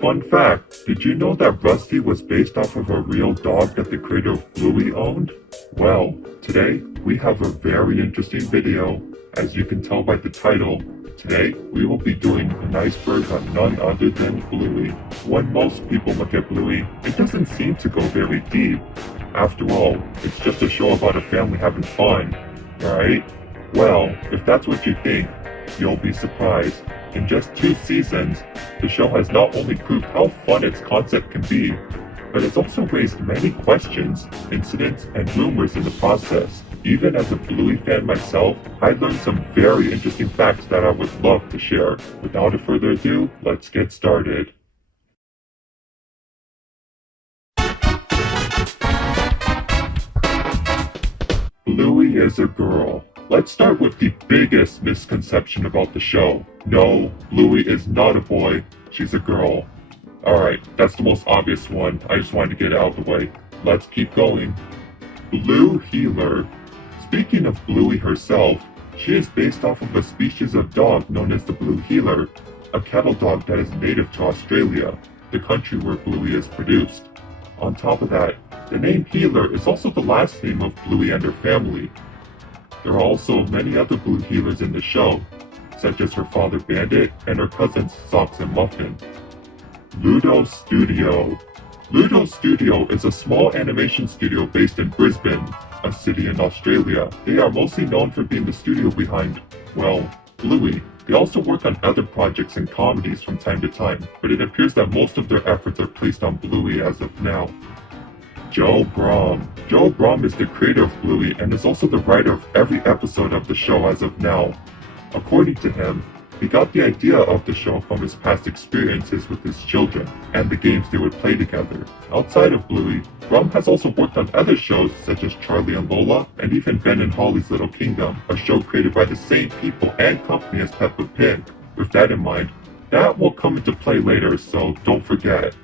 Fun fact, did you know that Rusty was based off of a real dog that the creator of Bluey owned? Well, today we have a very interesting video. As you can tell by the title, today we will be doing an iceberg on none other than Bluey. When most people look at Bluey, it doesn't seem to go very deep. After all, it's just a show about a family having fun, right? Well, if that's what you think, you'll be surprised. In just 2 seasons, the show has not only proved how fun its concept can be, but it's also raised many questions, incidents, and rumors in the process. Even as a Bluey fan myself, I learned some very interesting facts that I would love to share. Without further ado, let's get started. Bluey is a girl. Let's start with the biggest misconception about the show. No, Bluey is not a boy, she's a girl. Alright, that's the most obvious one. I just wanted to get it out of the way. Let's keep going. Blue Heeler. Speaking of Bluey herself, she is based off of a species of dog known as the Blue Heeler, a cattle dog that is native to Australia, the country where Bluey is produced. On top of that, the name Heeler is also the last name of Bluey and her family. There are also many other Blue Heelers in the show, such as her father Bandit and her cousins Socks and Muffin. Ludo Studio. Ludo Studio is a small animation studio based in Brisbane, a city in Australia. They are mostly known for being the studio behind, well, Bluey. They also work on other projects and comedies from time to time, but it appears that most of their efforts are placed on Bluey as of now. Joe Brom. Joe Brom is the creator of Bluey and is also the writer of every episode of the show as of now. According to him, he got the idea of the show from his past experiences with his children and the games they would play together. Outside of Bluey, Brom has also worked on other shows such as Charlie and Lola and even Ben and Holly's Little Kingdom, a show created by the same people and company as Peppa Pig. With that in mind, that will come into play later, so don't forget.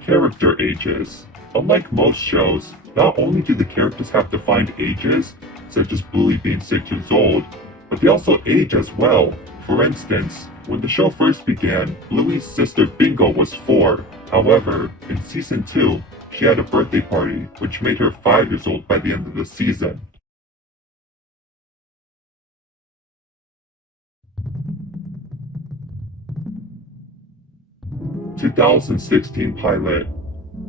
Character ages. Unlike most shows, not only do the characters have defined ages, such as Bluey being 6 years old, but they also age as well. For instance, when the show first began, Bluey's sister Bingo was 4. However, in season 2, she had a birthday party, which made her 5 years old by the end of the season. (2016) pilot.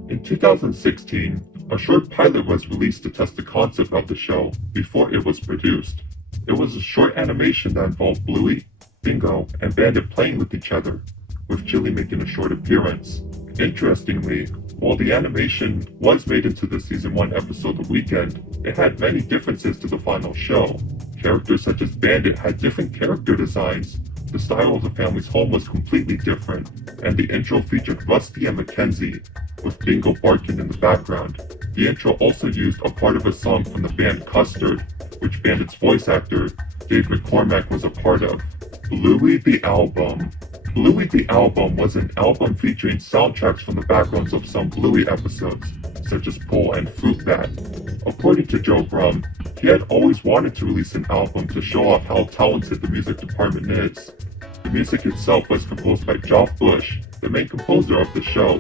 In 2016, a short pilot was released to test the concept of the show before it was produced. It was a short animation that involved Bluey, Bingo, and Bandit playing with each other, with Chili making a short appearance. Interestingly, while the animation was made into the season 1 episode The Weekend, it had many differences to the final show. Characters such as Bandit had different character designs, the style of the family's home was completely different, and the intro featured Rusty and Mackenzie, with Bingo barking in the background. The intro also used a part of a song from the band Custard, which Bandit's voice actor, Dave McCormack, was a part of. Bluey the Album. Bluey the Album was an album featuring soundtracks from the backgrounds of some Bluey episodes, such as Pull and Fruit Bat. According to Joe Brum, he had always wanted to release an album to show off how talented the music department is. The music itself was composed by Geoff Bush, the main composer of the show.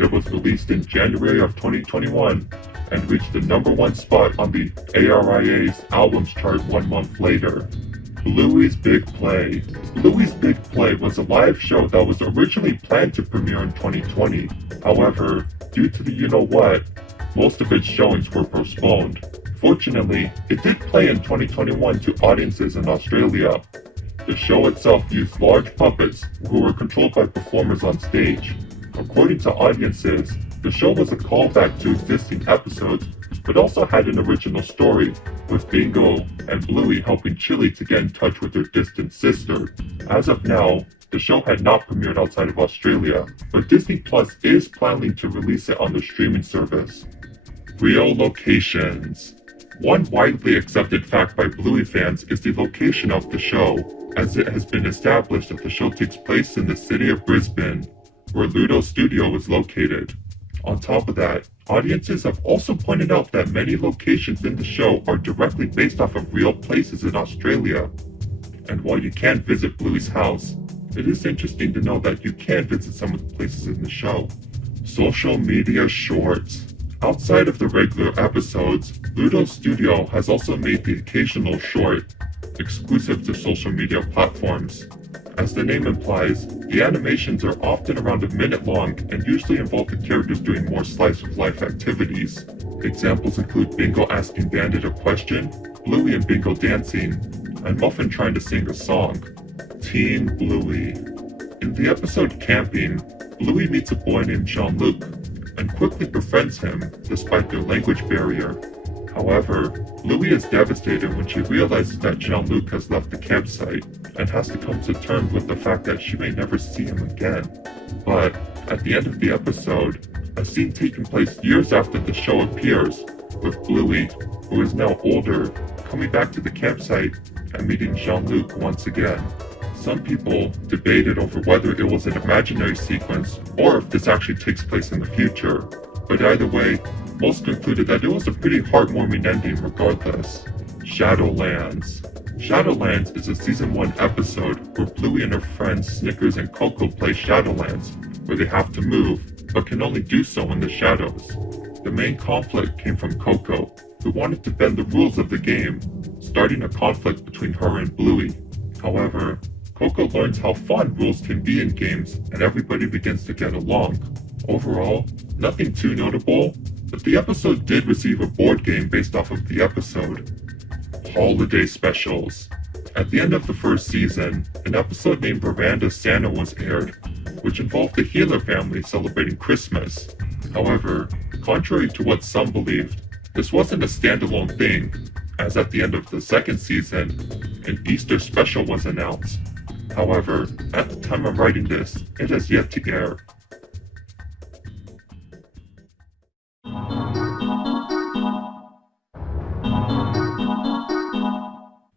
It was released in January of 2021 and reached the #1 spot on the ARIA's albums chart 1 month later. Bluey's Big Play. Bluey's Big Play was a live show that was originally planned to premiere in 2020. However, due to the you-know-what, most of its showings were postponed. Fortunately, it did play in 2021 to audiences in Australia. The show itself used large puppets who were controlled by performers on stage. According to audiences, the show was a callback to existing episodes, but also had an original story, with Bingo and Bluey helping Chili to get in touch with her distant sister. As of now, the show had not premiered outside of Australia, but Disney Plus is planning to release it on the streaming service. Real locations. One widely accepted fact by Bluey fans is the location of the show, as it has been established that the show takes place in the city of Brisbane, where Ludo Studio is located. On top of that, audiences have also pointed out that many locations in the show are directly based off of real places in Australia. And while you can't visit Bluey's house, it is interesting to know that you can visit some of the places in the show. Social media shorts. Outside of the regular episodes, Ludo Studio has also made the occasional short, exclusive to social media platforms. As the name implies, the animations are often around a minute long and usually involve the characters doing more slice-of-life activities. Examples include Bingo asking Bandit a question, Bluey and Bingo dancing, and Muffin trying to sing a song. Team Bluey. In the episode Camping, Bluey meets a boy named Jean-Luc and quickly befriends him despite their language barrier. However, Bluey is devastated when she realizes that Jean-Luc has left the campsite and has to come to terms with the fact that she may never see him again. But at the end of the episode, a scene taking place years after the show appears, with Bluey, who is now older, coming back to the campsite and meeting Jean-Luc once again. Some people debated over whether it was an imaginary sequence or if this actually takes place in the future, but either way, most concluded that it was a pretty heartwarming ending regardless. Shadowlands. Shadowlands is a Season 1 episode where Bluey and her friends Snickers and Coco play Shadowlands, where they have to move, but can only do so in the shadows. The main conflict came from Coco, who wanted to bend the rules of the game, starting a conflict between her and Bluey. However, Coco learns how fun rules can be in games and everybody begins to get along. Overall, nothing too notable, but the episode did receive a board game based off of the episode. Holiday specials. At the end of the first season, an episode named Veranda Santa was aired, which involved the Healer family celebrating Christmas. However, contrary to what some believed, this wasn't a standalone thing, as at the end of the second season, an Easter special was announced. However, at the time of writing this, it has yet to air.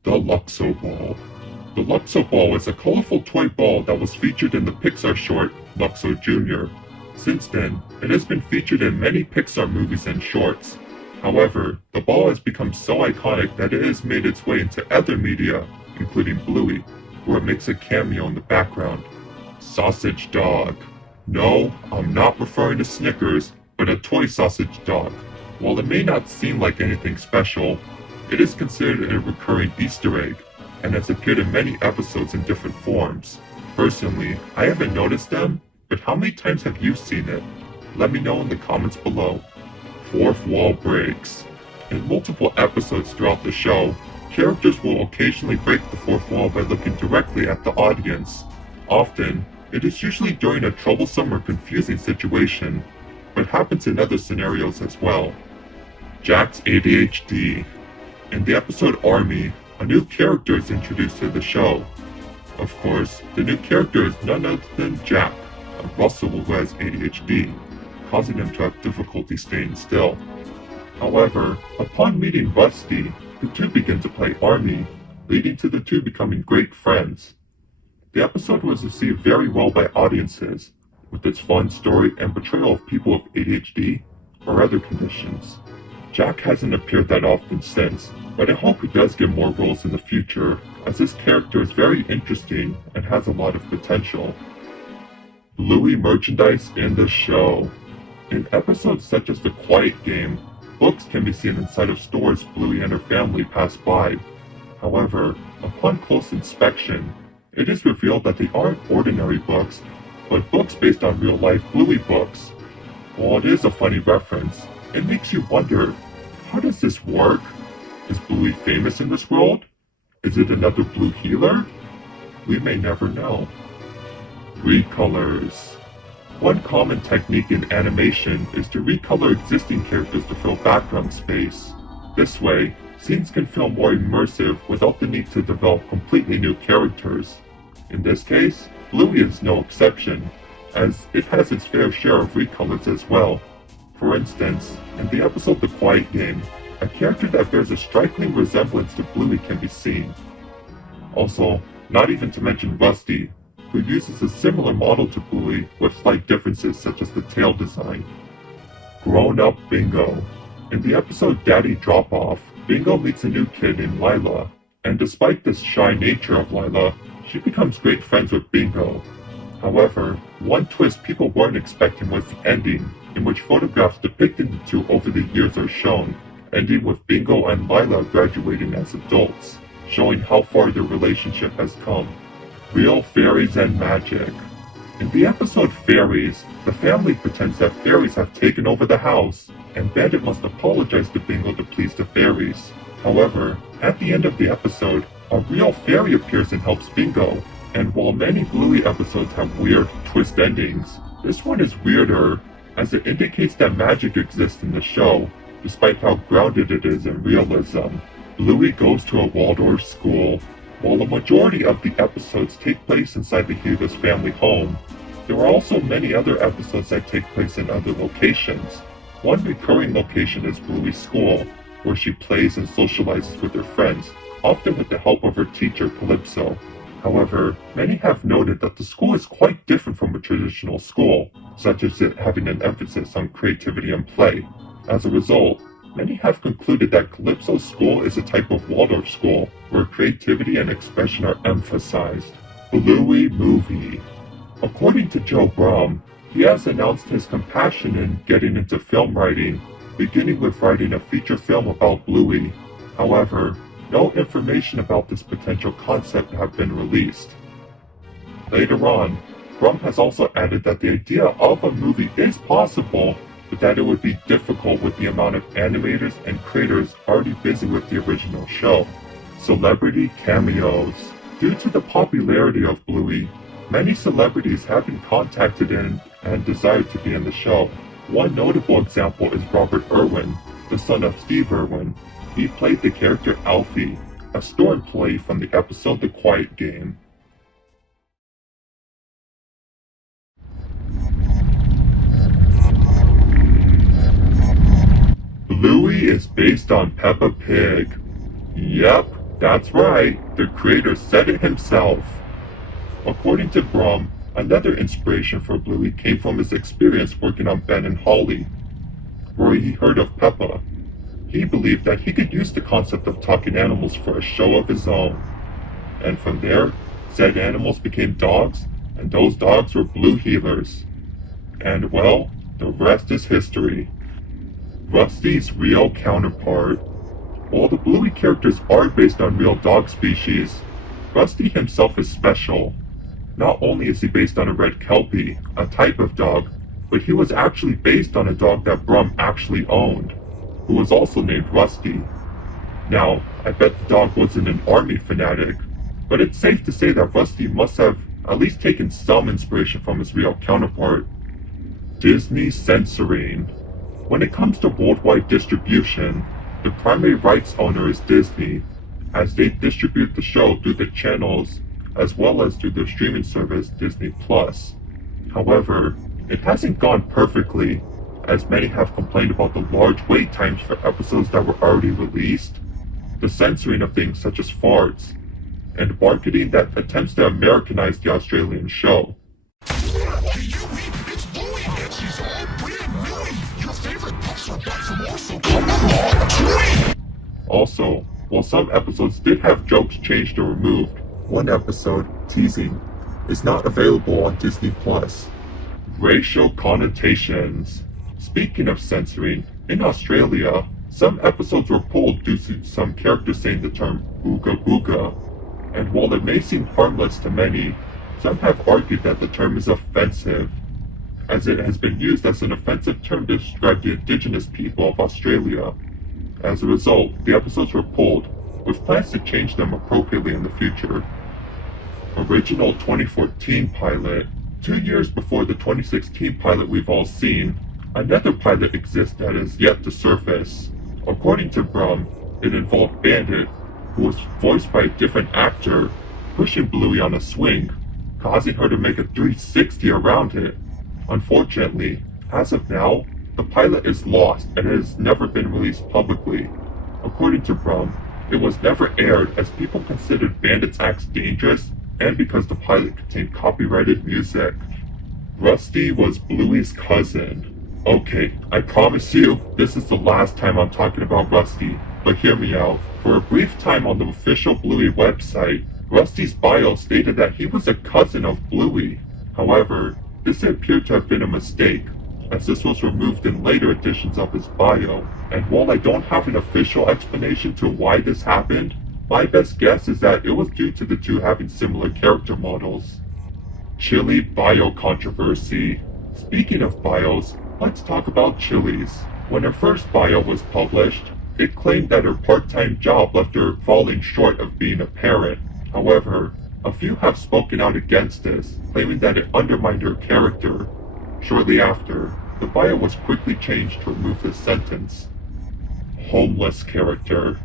The Luxo Ball. The Luxo Ball is a colorful toy ball that was featured in the Pixar short Luxo Jr. Since then, it has been featured in many Pixar movies and shorts. However, the ball has become so iconic that it has made its way into other media, including Bluey, where it makes a cameo in the background. Sausage Dog. No, I'm not referring to Snickers, but a toy sausage dog. While it may not seem like anything special, it is considered a recurring Easter egg, and has appeared in many episodes in different forms. Personally, I haven't noticed them, but how many times have you seen it? Let me know in the comments below. Fourth wall breaks. In multiple episodes throughout the show, characters will occasionally break the fourth wall by looking directly at the audience. Often, it is usually during a troublesome or confusing situation, but happens in other scenarios as well. Jack's ADHD. In the episode Army, a new character is introduced to the show. Of course, the new character is none other than Jack, a Russell who has ADHD, causing him to have difficulty staying still. However, upon meeting Rusty, the two begin to play Army, leading to the two becoming great friends. The episode was received very well by audiences, with its fun story and portrayal of people with ADHD or other conditions. Jack hasn't appeared that often since, but I hope he does get more roles in the future, as this character is very interesting and has a lot of potential. Bluey merchandise in the show. In episodes such as The Quiet Game, books can be seen inside of stores Bluey and her family pass by. However, upon close inspection, it is revealed that they aren't ordinary books, but books based on real-life Bluey books. While it is a funny reference, it makes you wonder, how does this work? Is Bluey famous in this world? Is it another Blue Healer? We may never know. Recolors. One common technique in animation is to recolor existing characters to fill background space. This way, scenes can feel more immersive without the need to develop completely new characters. In this case, Bluey is no exception, as it has its fair share of recolors as well. For instance, in the episode The Quiet Game, a character that bears a striking resemblance to Bluey can be seen. Also, not even to mention Rusty, who uses a similar model to Bluey with slight differences such as the tail design. Grown-up Bingo. In the episode Daddy Drop-Off, Bingo meets a new kid named Lila, and despite the shy nature of Lila, she becomes great friends with Bingo. However, one twist people weren't expecting was the ending, in which photographs depicting the two over the years are shown, ending with Bingo and Lila graduating as adults, showing how far their relationship has come. Real fairies and magic. In the episode Fairies, the family pretends that fairies have taken over the house, and Bandit must apologize to Bingo to please the fairies. However, at the end of the episode, a real fairy appears and helps Bingo, and while many Bluey episodes have weird twist endings, this one is weirder, as it indicates that magic exists in the show, despite how grounded it is in realism. Bluey goes to a Waldorf school. While the majority of the episodes take place inside the Hugo's family home, there are also many other episodes that take place in other locations. One recurring location is Bluey's school, where she plays and socializes with her friends, often with the help of her teacher Calypso. However, many have noted that the school is quite different from a traditional school, such as it having an emphasis on creativity and play. As a result, many have concluded that Calypso's school is a type of Waldorf school, where creativity and expression are emphasized. Bluey movie. According to Joe Brum, he has announced his compassion in getting into film writing, beginning with writing a feature film about Bluey. However, no information about this potential concept have been released. Later on, Brum has also added that the idea of a movie is possible, but that it would be difficult with the amount of animators and creators already busy with the original show. Celebrity cameos. Due to the popularity of Bluey, many celebrities have been contacted in and desired to be in the show. One notable example is Robert Irwin, the son of Steve Irwin. He played the character Alfie, a store employee from the episode The Quiet Game. Bluey is based on Peppa Pig. Yep, that's right, the creator said it himself. According to Brum, another inspiration for Bluey came from his experience working on Ben and Holly, where he heard of Peppa. He believed that he could use the concept of talking animals for a show of his own. And from there, said animals became dogs, and those dogs were Blue Heelers. And well, the rest is history. Rusty's real counterpart. While the Bluey characters are based on real dog species, Rusty himself is special. Not only is he based on a red Kelpie, a type of dog, but he was actually based on a dog that Brum actually owned, who was also named Rusty. Now, I bet the dog wasn't an army fanatic, but it's safe to say that Rusty must have at least taken some inspiration from his real counterpart. Disney censoring. When it comes to worldwide distribution, the primary rights owner is Disney, as they distribute the show through the channels as well as through their streaming service Disney+. However, it hasn't gone perfectly, as many have complained about the large wait times for episodes that were already released, the censoring of things such as farts, and marketing that attempts to Americanize the Australian show. Also, while some episodes did have jokes changed or removed, one episode, Teasing, is not available on Disney+. Racial connotations. Speaking of censoring, in Australia, some episodes were pulled due to some characters saying the term ooga booga, and while it may seem harmless to many, some have argued that the term is offensive, as it has been used as an offensive term to describe the indigenous people of Australia. As a result, the episodes were pulled, with plans to change them appropriately in the future. Original 2014 pilot. 2 years before the 2016 pilot we've all seen, another pilot exists that is yet to surface. According to Brum, it involved Bandit, who was voiced by a different actor, pushing Bluey on a swing, causing her to make a 360 around it. Unfortunately, as of now, the pilot is lost and it has never been released publicly. According to Brum, it was never aired as people considered Bandit's acts dangerous and because the pilot contained copyrighted music. Rusty was Bluey's cousin. Okay, I promise you, this is the last time I'm talking about Rusty, but hear me out. For a brief time on the official Bluey website, Rusty's bio stated that he was a cousin of Bluey. However, this appeared to have been a mistake, as this was removed in later editions of his bio, and while I don't have an official explanation to why this happened, my best guess is that it was due to the two having similar character models. Chili bio controversy. Speaking of bios, let's talk about Chili's. When her first bio was published, it claimed that her part-time job left her falling short of being a parent. However, a few have spoken out against this, claiming that it undermined her character. Shortly after, the bio was quickly changed to remove this sentence. Homeless character.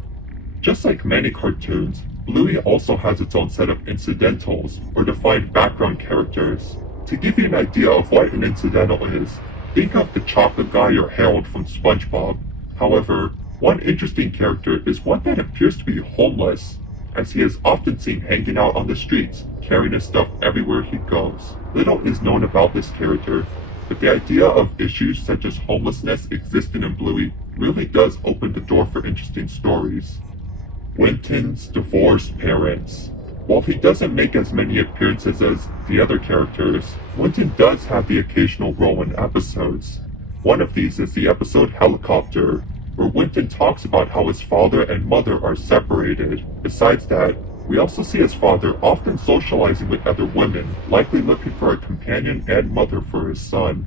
Just like many cartoons, Bluey also has its own set of incidentals, or defined background characters. To give you an idea of what an incidental is, think of the chocolate guy or Harold from SpongeBob. However, one interesting character is one that appears to be homeless, as he is often seen hanging out on the streets, carrying his stuff everywhere he goes. Little is known about this character, but the idea of issues such as homelessness existing in Bluey really does open the door for interesting stories. Winton's divorced parents. While he doesn't make as many appearances as the other characters, Winton does have the occasional role in episodes. One of these is the episode Helicopter, where Winton talks about how his father and mother are separated. Besides that, we also see his father often socializing with other women, likely looking for a companion and mother for his son.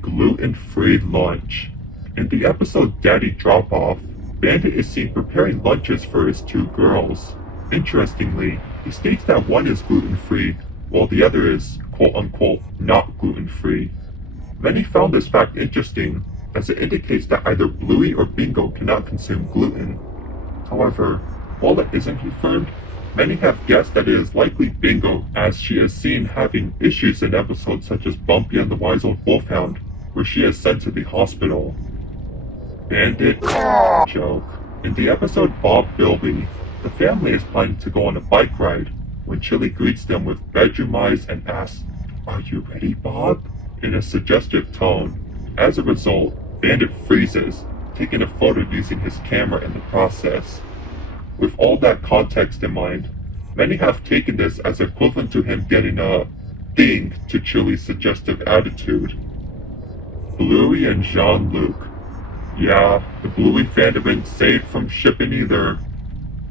Gluten-free lunch. In the episode Daddy Drop-Off, Bandit is seen preparing lunches for his two girls. Interestingly, he states that one is gluten-free, while the other is quote-unquote not gluten-free. Many found this fact interesting, as it indicates that either Bluey or Bingo cannot consume gluten. However, while it isn't confirmed, many have guessed that it is likely Bingo, as she is seen having issues in episodes such as Bumpy and the Wise Old Wolfhound, where she is sent to the hospital. Bandit joke. In the episode Bob Bilby, the family is planning to go on a bike ride, when Chili greets them with bedroom eyes and asks, "Are you ready, Bob?" in a suggestive tone. As a result, Bandit freezes, taking a photo using his camera in the process. With all that context in mind, many have taken this as equivalent to him getting a ding to Chili's suggestive attitude. Bluey and Jean-Luc. Yeah, the Bluey fandom isn't saved from shipping either.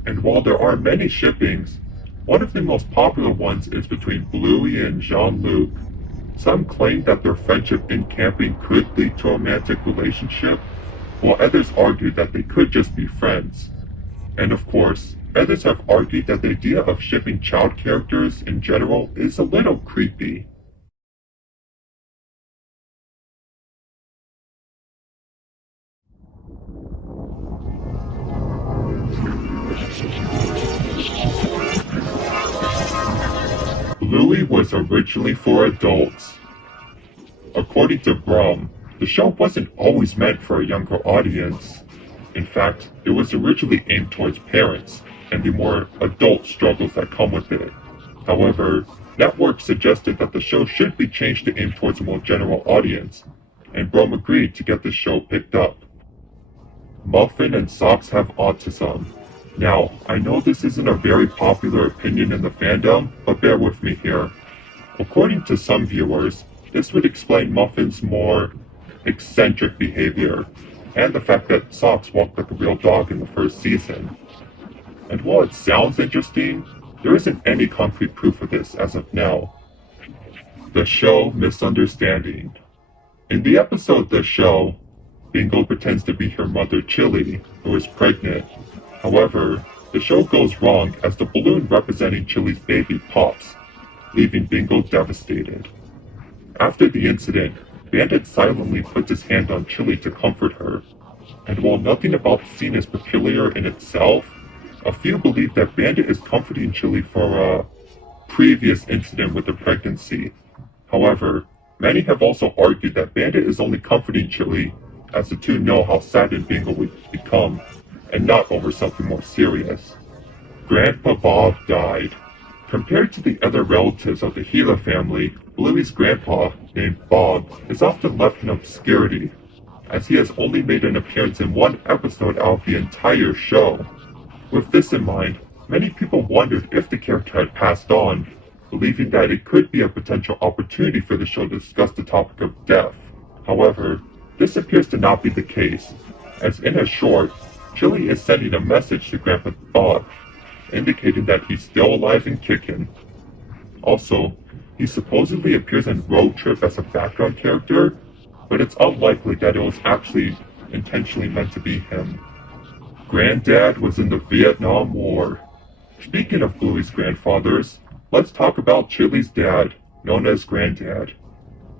And while there are many shippings, one of the most popular ones is between Bluey and Jean-Luc. Some claim that their friendship in camping could lead to a romantic relationship, while others argue that they could just be friends. And of course, others have argued that the idea of shipping child characters in general is a little creepy. Bluey was originally for adults. According to Brum, the show wasn't always meant for a younger audience. In fact, it was originally aimed towards parents, and the more adult struggles that come with it. However, networks suggested that the show should be changed to aim towards a more general audience, and Brum agreed to get the show picked up. Muffin and Socks have autism. Now, I know this isn't a very popular opinion in the fandom, but bear with me here. According to some viewers, this would explain Muffin's more eccentric behavior, and the fact that Socks walked like a real dog in the first season. And while it sounds interesting, there isn't any concrete proof of this as of now. The show Misunderstanding. In the episode The Show, Bingo pretends to be her mother Chili, who is pregnant. However, the show goes wrong as the balloon representing Chili's baby pops, leaving Bingo devastated. After the incident, Bandit silently puts his hand on Chili to comfort her, and while nothing about the scene is peculiar in itself, a few believe that Bandit is comforting Chili for a previous incident with the pregnancy. However, many have also argued that Bandit is only comforting Chili as the two know how saddened Bingo would become, and not over something more serious. Grandpa Bob died. Compared to the other relatives of the Gila family, Bluey's grandpa, named Bob, is often left in obscurity, as he has only made an appearance in one episode out of the entire show. With this in mind, Many people wondered if the character had passed on, believing that it could be a potential opportunity for the show to discuss the topic of death. However, this appears to not be the case, as in a short, Chili is sending a message to Grandpa Bob, indicating that he's still alive and kicking. Also, he supposedly appears in Road Trip as a background character, but it's unlikely that it was actually intentionally meant to be him. Granddad was in the Vietnam War. Speaking of Bluey's grandfathers, let's talk about Chili's dad, known as Granddad.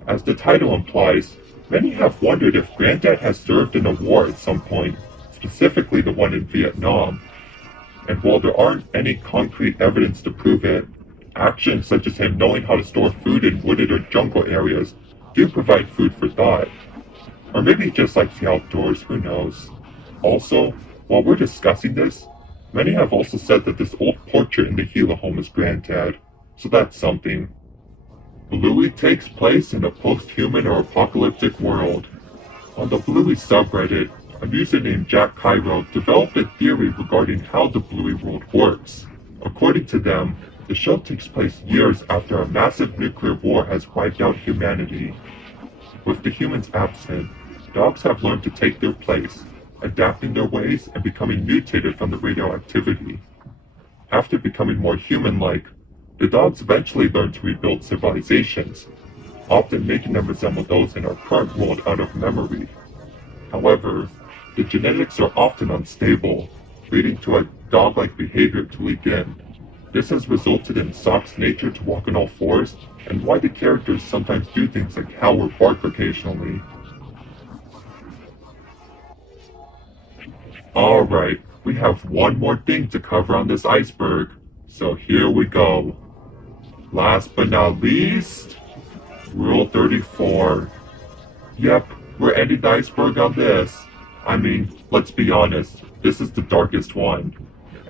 As the title implies, many have wondered if Granddad has served in a war at some point, specifically the one in Vietnam. And while there aren't any concrete evidence to prove it, actions such as him knowing how to store food in wooded or jungle areas do provide food for thought. Or maybe he just likes the outdoors, who knows. Also, while we're discussing this, many have also said that this old portrait in the Gila home is Granddad, so that's something. Bluey takes place in a post-human or apocalyptic world. On the Bluey subreddit, a user named Jack Cairo developed a theory regarding how the Bluey world works. According to them, the show takes place years after a massive nuclear war has wiped out humanity. With the humans absent, dogs have learned to take their place, adapting their ways and becoming mutated from the radioactivity. After becoming more human-like, the dogs eventually learn to rebuild civilizations, often making them resemble those in our current world out of memory. However, the genetics are often unstable, leading to a dog-like behavior to leak in. This has resulted in Sock's nature to walk on all fours, and why the characters sometimes do things like howl or bark occasionally. Alright, we have one more thing to cover on this iceberg, so here we go. Last but not least, Rule 34. Yep, we're ending the iceberg on this. I mean, let's be honest, this is the darkest one.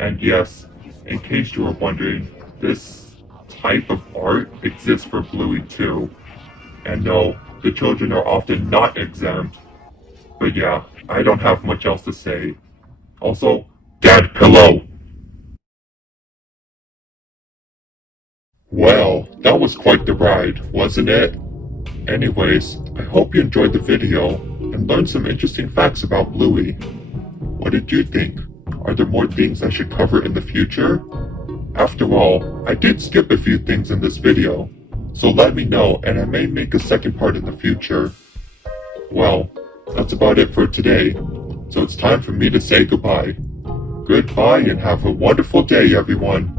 And yes, in case you were wondering, this type of art exists for Bluey too. And no, the children are often not exempt. But yeah, I don't have much else to say. Also, Dad Pillow! Well, that was quite the ride, wasn't it? Anyways, I hope you enjoyed the video and learned some interesting facts about Bluey. What did you think? Are there more things I should cover in the future? After all, I did skip a few things in this video, so let me know and I may make a second part in the future. Well, that's about it for today, so it's time for me to say goodbye. Goodbye and have a wonderful day, everyone.